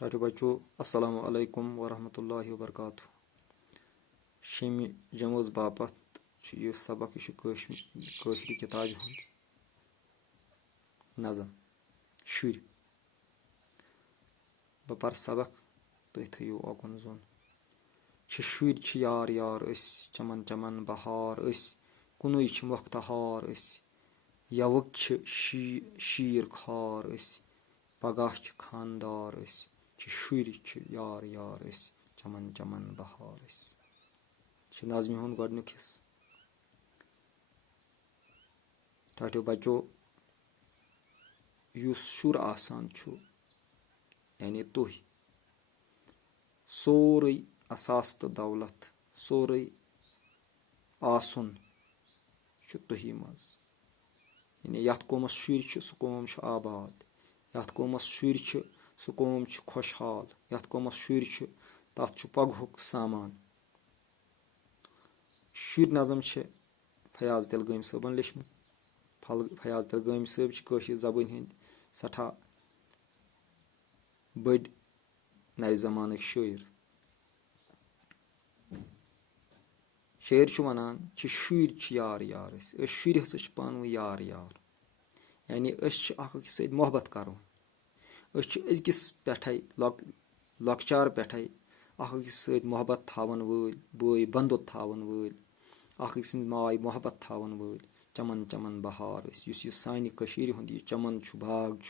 टाटो बच्चों अस्सलाम वालेकुम वरहमतुल्लाहि वबरकातुह। शेमि जमोज बापत यह सबक यह कशरी किताब हूँ नज़म शुर बह पर सबक तुम थो ओकुन जोन शुर यार यार चमन चमन बहार कुन मोख्तहार यवक शीर खार पगह खानदार शुर यार यार चमन चमन बहार नज़मि हुंद गोडनिक हिस्स। टाटो बच्चों युस शुर आसान छु यानी तुह सोरे असास तो दौलत सोरे आसन तुही मज यानी यथ कौमस शुर सह कौम आबाद यथ कौमस शुर सह कौम खुशहाल यथ कौमस शुर तथ पगहुक सामान। शुर नज़म फयाज तिलगम सबन लिखम। फयाज तिलगम सब कशीर जबान हंद सठा बड़ नव जमान शायर। शायर वनान शुर यार यार शुर हसा पान यार यार यानी अकिस सत मोहब्बत करो अकिस पे लकचार पे अकिस सत मोहब्बत थावन वल बय बंदुत थावन वल अकिस माय मोहब्बत थावन वल चमन चमन बहार यह सानि कशीर हुंद यह चमन बाग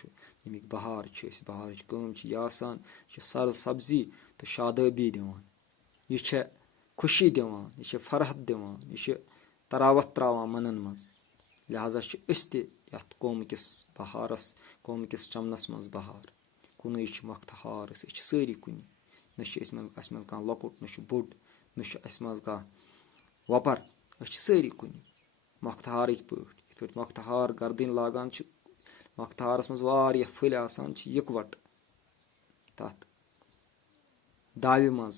यमिक बहार बहार कम यह आसान सर सब्जी तो शादबी दिवान यह खुशी दिवान यह फरहत दिवान यह तरावत त्रावान मनन मज लिहाजा यथ कौम किस बहारस कौम किस चमनस मज बहार कुन मोख्तहार सारी कुन न अस मज कह लकुट न बोड़ न अस मज कह वपर सारी कुन मोख्तहारिक पे मोख्तहार गर्दन लागान मोख्तहारस मज वारिया फल आसान इकवट तथ दावि मज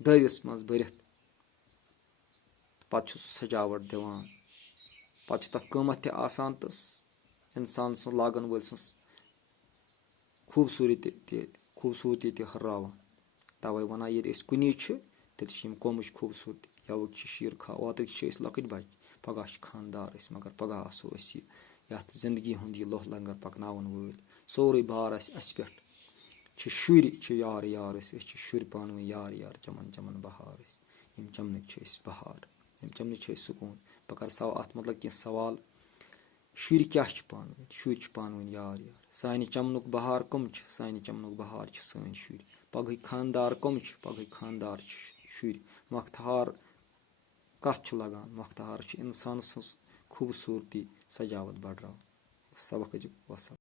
दविस मज भरित पत् सजावट दिवान पत् तथ कीमत ते आसान तो इंसान सं लागन वल सं खूबसूरती ते हर्रावान तवे वन ये कुन तेल कौमच खूबसूरती यवक शीर खा ओतर लकट बच पगह खानदार मगर पगह आसो यथ जिंदगी हुंद यह लोह लंगर पकनावन वल सोरे बार अस पे शुर यार यार शुर पान यार यार चमन चमन बहार यम चमनक बहार यम चमनक सुकून बह कर अत मतलब कह सवाल शुर क्या पान शुर पान यार यार सान चमनुक बहार कम सान चमनुक बहार सान शुर पगह खानदार कम पगह खानदार शुर मोख्तहार कथ लगान मोख्तहार इंसान सज खूबसूरती सजावत बढ़ान सबक वसल।